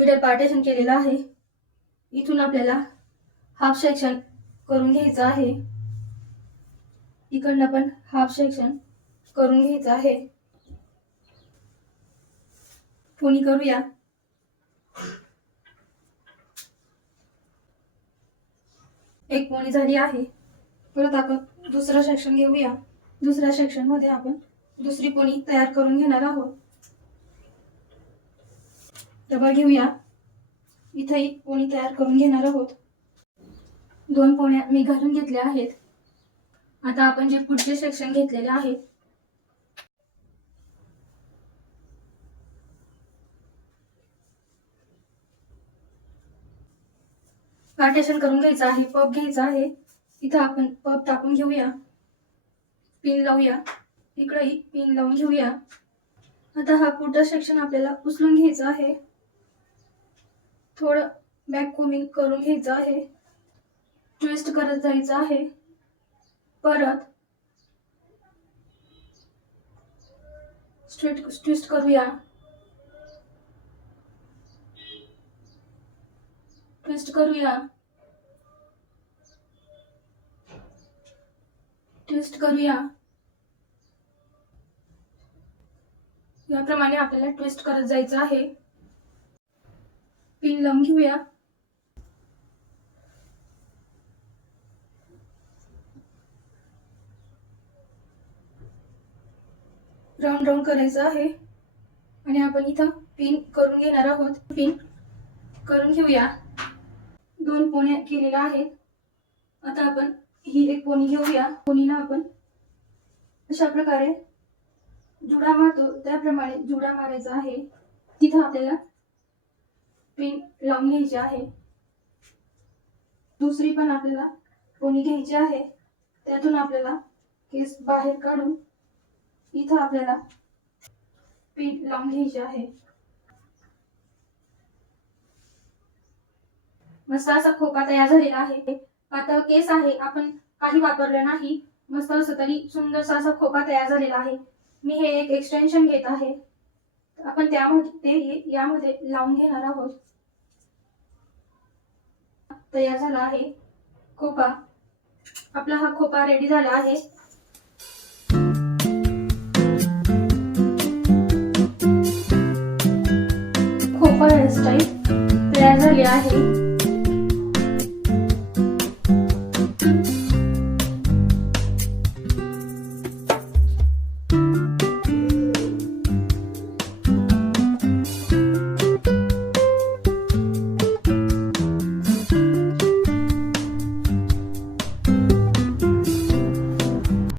Middle partition केलेलं आहे. इथून आपल्याला हाफ सेक्शन करून घ्यायचं आहे. इकडनं पण हाफ सेक्शन करून घ्यायचं आहे. कोणी करूया. एक पोणी झाली आहे. परत आपण दुसरं सेक्शन घेऊया. दुसऱ्या सेक्शनमध्ये आपण दुसरी पोणी तयार करून घेणार आहोत. डबा घेऊया. इथेही पोणी तयार करून घेणार आहोत. दोन पोण्या मी घालून घेतल्या आहेत. आता आपण जे पुढचे सेक्शन घेतलेले आहे पार्टेशन करून घ्यायचं आहे पप घ्यायचा आहे. इथं आपण पप टाकून घेऊया. पिन लावूया. इकडेही पिन लावून घेऊया. आता हा पुढचा सेक्शन आपल्याला उचलून घ्यायचा आहे. थोडं बॅक करून घ्यायचं आहे. ट्विस्ट करत जायचं आहे. परत स्ट्रेट ट्विस्ट करूया. ट्विस्ट करूया. ट्विस्ट करूया. याप्रमाणे आपल्याला ट्विस्ट करत जायचं आहे. पिन लावून घेऊया राऊंड राऊंड करायचं आहे आणि आपण इथं पिन करून घेणार आहोत पिन करून घेऊया दोन पोण्या केलेल्या आहेत आता आपण ही एक पोनी घेऊया पोनीला आपण अशा प्रकारे जुडा मारतो त्याप्रमाणे जुडा मारायचा आहे तिथं आपल्याला पिन लावून घ्यायची आहे. दुसरी पण आपल्याला कोणी घ्यायची आहे त्यातून आपल्याला केस बाहेर काढून इथं आपल्याला पिन लावून घ्यायची आहे. मस्त असा खोका तयार झालेला आहे. पातळ केस आहे आपण काही वापरलं नाही. मस्त असं तरी सुंदरसा असा खोका तयार झालेला आहे. मी हे एक एक्सटेन्शन घेत आहे. आपण त्यामध्ये ते यामध्ये लावून घेणार आहोत. तयार झाला आहे खोपा. आपला हा खोपा रेडी झाला आहे. खोपा हेअरस्टाईल तयार झाली आहे.